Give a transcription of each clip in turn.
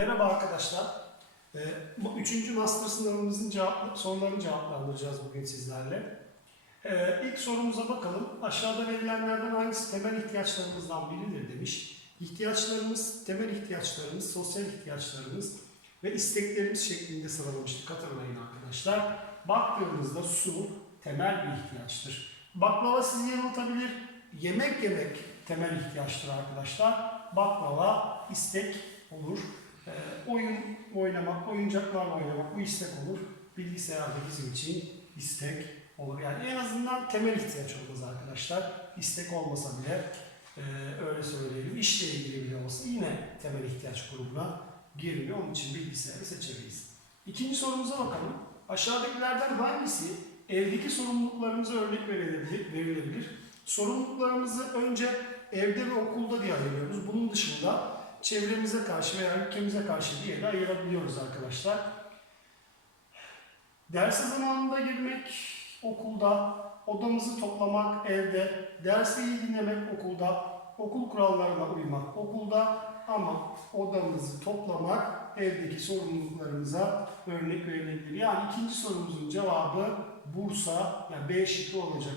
Merhaba arkadaşlar. Ee, bu üçüncü master sınavımızın cevap, sorularını cevaplandıracağız bugün sizlerle. Ee, ilk sorumuza bakalım. Aşağıda verilenlerden hangisi temel ihtiyaçlarımızdan biridir demiş. İhtiyaçlarımız, temel ihtiyaçlarımız, sosyal ihtiyaçlarımız ve isteklerimiz şeklinde sıralamıştık. Hatırlayın arkadaşlar. Baktığımızda su temel bir ihtiyaçtır. Baklava sizi yanıltabilir. Yemek yemek temel ihtiyaçtır arkadaşlar. Baklava istek olur. Ee, oyun oynamak, oyuncaklarla oynamak bu istek olur. Bilgisayarda bizim için istek olur. Yani en azından temel ihtiyaç olmaz arkadaşlar. İstek olmasa bile e, öyle söyleyelim. İşle ilgili bile olsa yine temel ihtiyaç grubuna girmiyor. Onun için bilgisayarı seçemeyiz. İkinci sorumuza bakalım. Aşağıdakilerden hangisi evdeki sorumluluklarımıza örnek verilebilir? verilebilir? Sorumluluklarımızı önce evde ve okulda diye ayırıyoruz. Bunun dışında çevremize karşı veya ülkemize karşı diye de ayırabiliyoruz arkadaşlar. Derse zamanında girmek okulda, odamızı toplamak evde, dersi iyi dinlemek okulda, okul kurallarına uymak okulda ama odamızı toplamak evdeki sorumluluklarımıza örnek verilebilir. Yani ikinci sorumuzun cevabı Bursa, yani B şıkkı olacak.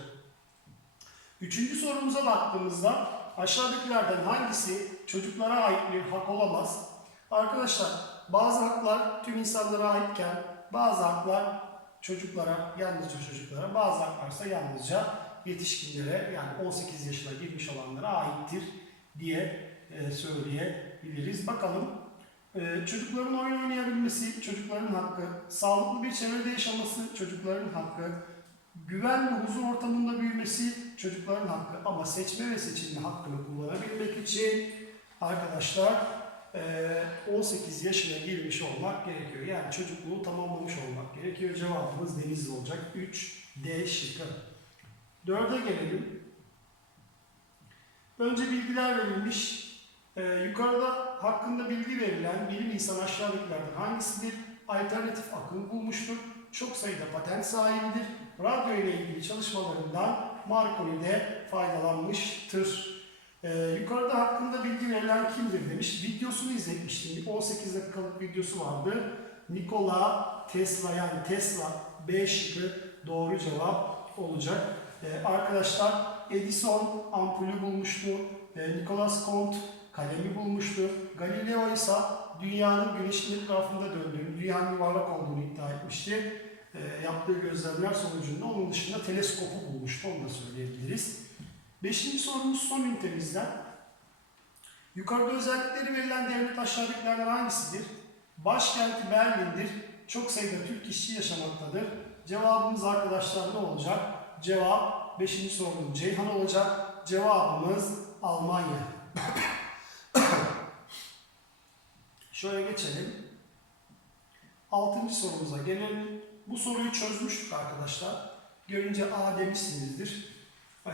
Üçüncü sorumuza baktığımızda aşağıdakilerden hangisi çocuklara ait bir hak olamaz? Arkadaşlar bazı haklar tüm insanlara aitken bazı haklar çocuklara, yalnızca çocuklara, bazı haklarsa yalnızca yetişkinlere yani 18 yaşına girmiş olanlara aittir diye e, söyleyebiliriz. Bakalım e, çocukların oyun oynayabilmesi çocukların hakkı, sağlıklı bir çevrede yaşaması çocukların hakkı, güven ve huzur ortamında büyümesi çocukların hakkı ama seçme ve seçilme hakkını kullanabilmek için arkadaşlar eee, 18 yaşına girmiş olmak gerekiyor. Yani çocukluğu tamamlamış olmak gerekiyor. Cevabımız Denizli olacak. 3 D şıkkı. 4'e gelelim. Önce bilgiler verilmiş. Eee, yukarıda hakkında bilgi verilen bilim insanı aşağıdakilerden hangisidir? Alternatif akım bulmuştur. Çok sayıda patent sahibidir. Radyo ile ilgili çalışmalarından Marconi'de faydalanmıştır. Ee, yukarıda hakkında bilgi verilen kimdir demiş. Videosunu izletmiştim. 18 dakikalık videosu vardı. Nikola Tesla yani Tesla B şıkkı doğru cevap olacak. Ee, arkadaşlar Edison ampulü bulmuştu. Ee, Nicolas Comte kalemi bulmuştu. Galileo ise dünyanın güneşin etrafında döndüğünü, dünyanın yuvarlak olduğunu iddia etmişti. E, yaptığı gözlemler sonucunda onun dışında teleskopu bulmuştu, onu da söyleyebiliriz. Beşinci sorumuz son ünitemizden. Yukarıda özellikleri verilen devlet aşağıdakilerden hangisidir? Başkenti Berlin'dir. Çok sayıda Türk işçi yaşamaktadır. Cevabımız arkadaşlar ne olacak? Cevap 5. sorunun Ceyhan olacak. Cevabımız Almanya. Şöyle geçelim. Altıncı sorumuza gelelim. Bu soruyu çözmüştük arkadaşlar. Görünce A demişsinizdir. Ee,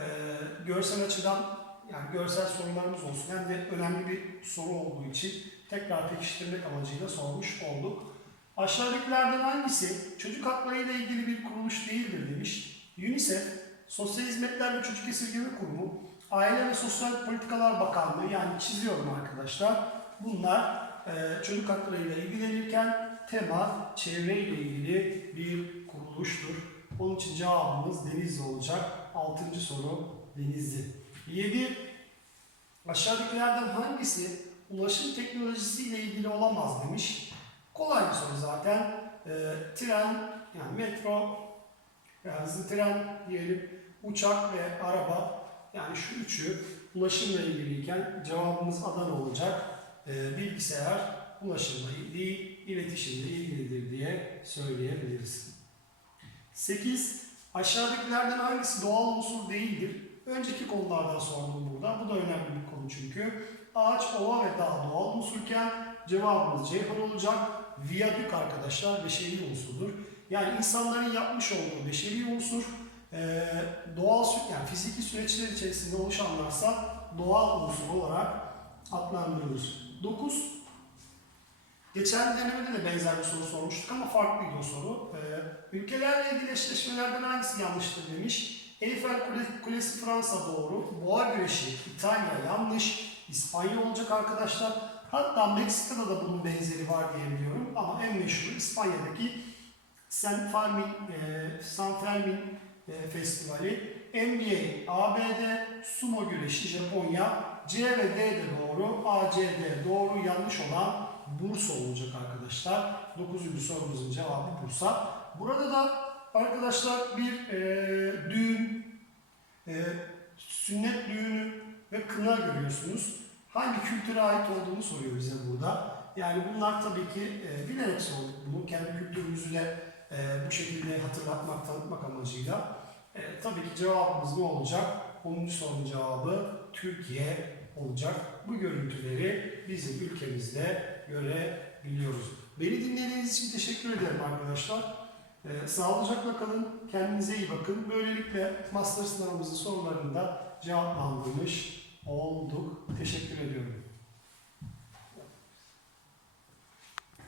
görsel açıdan yani görsel sorularımız olsun. Hem de önemli bir soru olduğu için tekrar pekiştirmek amacıyla sormuş olduk. Aşağıdakilerden hangisi çocuk hakları ile ilgili bir kuruluş değildir demiş. UNICEF, Sosyal Hizmetler ve Çocuk Esirgeme Kurumu, Aile ve Sosyal Politikalar Bakanlığı yani çiziyorum arkadaşlar. Bunlar e, çocuk hakları ile ilgilenirken tema çevre ile ilgili bir kuruluştur. Onun için cevabımız Denizli olacak. Altıncı soru Denizli. 7. Aşağıdakilerden hangisi ulaşım teknolojisi ile ilgili olamaz demiş. Kolay bir soru zaten. E, tren, yani metro, yani hızlı tren diyelim, uçak ve araba. Yani şu üçü ulaşımla ilgiliyken cevabımız Adana olacak. E, bilgisayar ulaşımla değil, iletişimle ilgilidir diye söyleyebiliriz. 8. Aşağıdakilerden hangisi doğal unsur değildir? Önceki konulardan sordum burada. Bu da önemli bir konu çünkü. Ağaç, ova ve dağ doğal unsurken cevabımız Ceyhan olacak. Viyadük arkadaşlar beşeri unsurdur. Yani insanların yapmış olduğu beşeri unsur e, doğal yani fiziki süreçler içerisinde oluşanlarsa doğal unsur olarak adlandırılır. 9. Geçen denemede de benzer bir soru sormuştuk ama farklıydı o soru. Ee, ülkelerle ilgili eşleşmelerden hangisi yanlıştır demiş. Kule- Kulesi Fransa doğru. Boğa güreşi İtalya yanlış. İspanya olacak arkadaşlar. Hatta Meksika'da da bunun benzeri var diye biliyorum ama en meşhur İspanya'daki San Fermin, e, San Fermin Festivali. NBA, ABD, sumo güreşi Japonya, C ve D'de doğru, A, C, D doğru yanlış olan Bursa olacak arkadaşlar. 9. sorumuzun cevabı Bursa. Burada da arkadaşlar bir e, düğün, e, sünnet düğünü ve kına görüyorsunuz. Hangi kültüre ait olduğunu soruyor bize burada. Yani bunlar tabii ki e, bilerek sorduk bunu. Kendi kültürümüzü de e, bu şekilde hatırlatmak, tanıtmak amacıyla. E, tabii ki cevabımız ne olacak? 10. sorunun cevabı Türkiye olacak. Bu görüntüleri bizim ülkemizde görebiliyoruz. Beni dinlediğiniz için teşekkür ederim arkadaşlar. Ee, sağlıcakla kalın, kendinize iyi bakın. Böylelikle master sınavımızın sorularını da cevaplandırmış olduk. Teşekkür ediyorum.